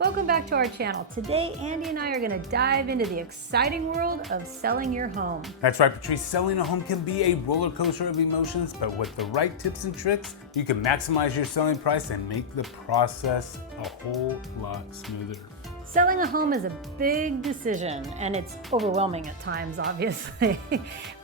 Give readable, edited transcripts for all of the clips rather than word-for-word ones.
Welcome back to our channel. Today, Andy and I are going to dive into the exciting world of selling your home. That's right, Patrice. Selling a home can be a roller coaster of emotions, but with the right tips and tricks, you can maximize your selling price and make the process a whole lot smoother. Selling a home is a big decision, and it's overwhelming at times, obviously.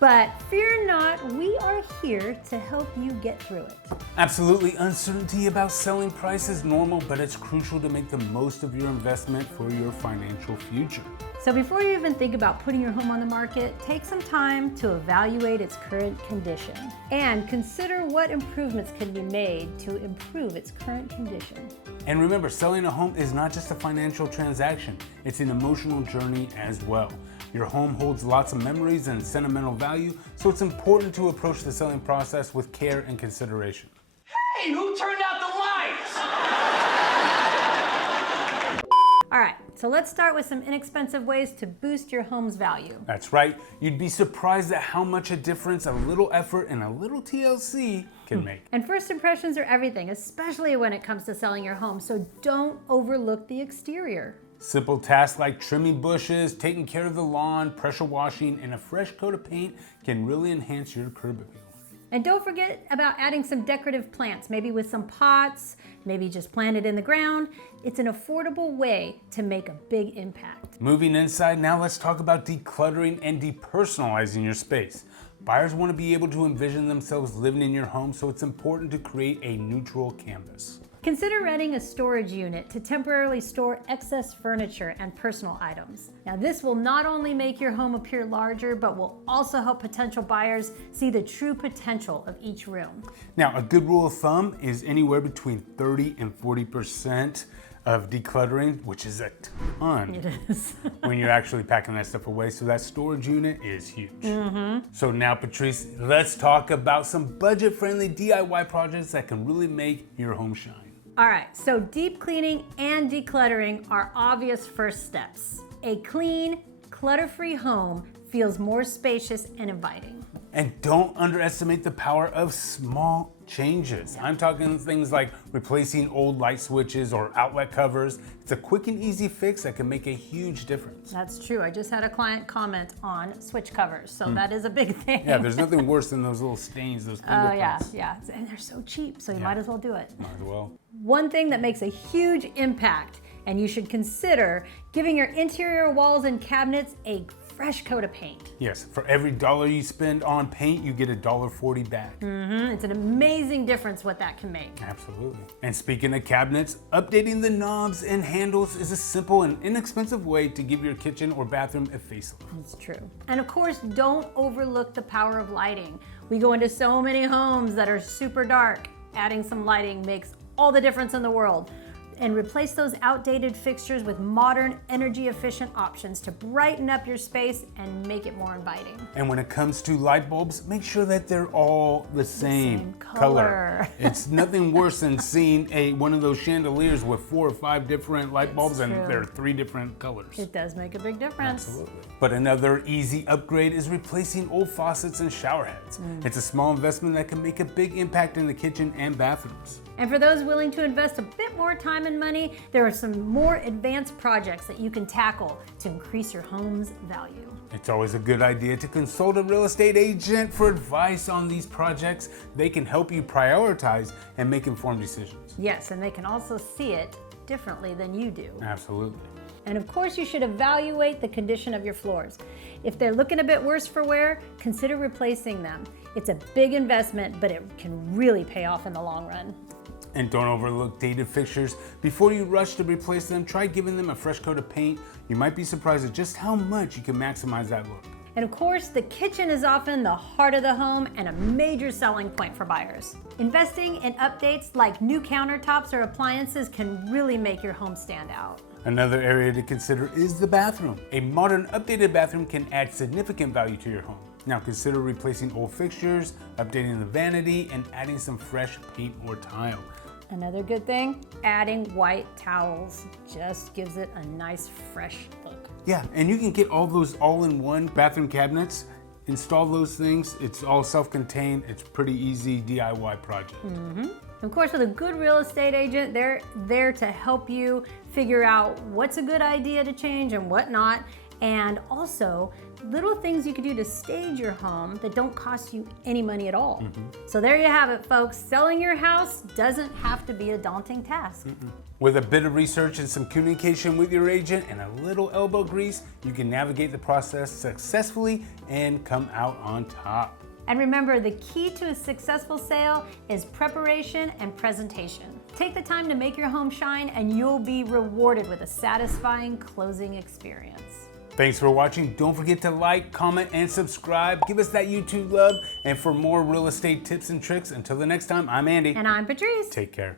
But fear not, we are here to help you get through it. Absolutely, uncertainty about selling price is normal, but it's crucial to make the most of your investment for your financial future. So before you even think about putting your home on the market, take some time to evaluate its current condition and consider what improvements can be made to improve its current condition. And remember, selling a home is not just a financial transaction, it's an emotional journey as well. Your home holds lots of memories and sentimental value, so it's important to approach the selling process with care and consideration. Hey, who turned out the lights? All right, so let's start with some inexpensive ways to boost your home's value. That's right. You'd be surprised at how much a difference a little effort and a little TLC can make. And first impressions are everything, especially when it comes to selling your home, so don't overlook the exterior. Simple tasks like trimming bushes, taking care of the lawn, pressure washing, and a fresh coat of paint can really enhance your curb appeal. And don't forget about adding some decorative plants, maybe with some pots, maybe just planted in the ground. It's an affordable way to make a big impact. Moving inside, now let's talk about decluttering and depersonalizing your space. Buyers want to be able to envision themselves living in your home, so it's important to create a neutral canvas. Consider renting a storage unit to temporarily store excess furniture and personal items. Now, this will not only make your home appear larger, but will also help potential buyers see the true potential of each room. Now, a good rule of thumb is anywhere between 30 and 40% of decluttering, which is a ton. It is. when you're actually packing that stuff away. So that storage unit is huge. So now, Patrice, let's talk about some budget-friendly DIY projects that can really make your home shine. All right, so deep cleaning and decluttering are obvious first steps. A clean, clutter-free home feels more spacious and inviting. And don't underestimate the power of small changes. I'm talking things like replacing old light switches or outlet covers. It's a quick and easy fix that can make a huge difference. That's true. I just had a client comment on switch covers, so that is a big thing. Yeah, there's nothing worse than those little stains, those fingerprints. Yeah, and they're so cheap, so you might as well do it. Might as well. One thing that makes a huge impact, and you should consider giving your interior walls and cabinets a fresh coat of paint. Yes, for every $1 you spend on paint, you get $1.40 back. It's an amazing difference what that can make. Absolutely. And speaking of cabinets, updating the knobs and handles is a simple and inexpensive way to give your kitchen or bathroom a facelift. It's true. And of course, don't overlook the power of lighting. We go into so many homes that are super dark. Adding some lighting makes all the difference in the world. And replace those outdated fixtures with modern, energy-efficient options to brighten up your space and make it more inviting. And when it comes to light bulbs, make sure that they're all the same color. It's nothing worse than seeing one of those chandeliers with 4 or 5 different light bulbs and they're 3 different colors. It does make a big difference. Absolutely. But another easy upgrade is replacing old faucets and shower heads. It's a small investment that can make a big impact in the kitchen and bathrooms. And for those willing to invest a bit more time and money, there are some more advanced projects that you can tackle to increase your home's value. It's always a good idea to consult a real estate agent for advice on these projects. They can help you prioritize and make informed decisions. Yes, and they can also see it differently than you do. Absolutely. And of course, you should evaluate the condition of your floors. If they're looking a bit worse for wear, consider replacing them. It's a big investment, but it can really pay off in the long run. And don't overlook dated fixtures. Before you rush to replace them, try giving them a fresh coat of paint. You might be surprised at just how much you can maximize that look. And of course, the kitchen is often the heart of the home and a major selling point for buyers. Investing in updates like new countertops or appliances can really make your home stand out. Another area to consider is the bathroom. A modern, updated bathroom can add significant value to your home. Now consider replacing old fixtures, updating the vanity, and adding some fresh paint or tile. Another good thing, adding white towels just gives it a nice fresh look. Yeah, and you can get all those all-in-one bathroom cabinets, install those things. It's all self-contained. It's pretty easy DIY project. Of course, with a good real estate agent, they're there to help you figure out what's a good idea to change and what not, and also little things you can do to stage your home that don't cost you any money at all. So there you have it, folks. Selling your house doesn't have to be a daunting task. With a bit of research and some communication with your agent and a little elbow grease, you can navigate the process successfully and come out on top. And remember, the key to a successful sale is preparation and presentation. Take the time to make your home shine and you'll be rewarded with a satisfying closing experience. Thanks for watching. Don't forget to like, comment, and subscribe. Give us that YouTube love. And for more real estate tips and tricks, until the next time, I'm Andy. And I'm Patrice. Take care.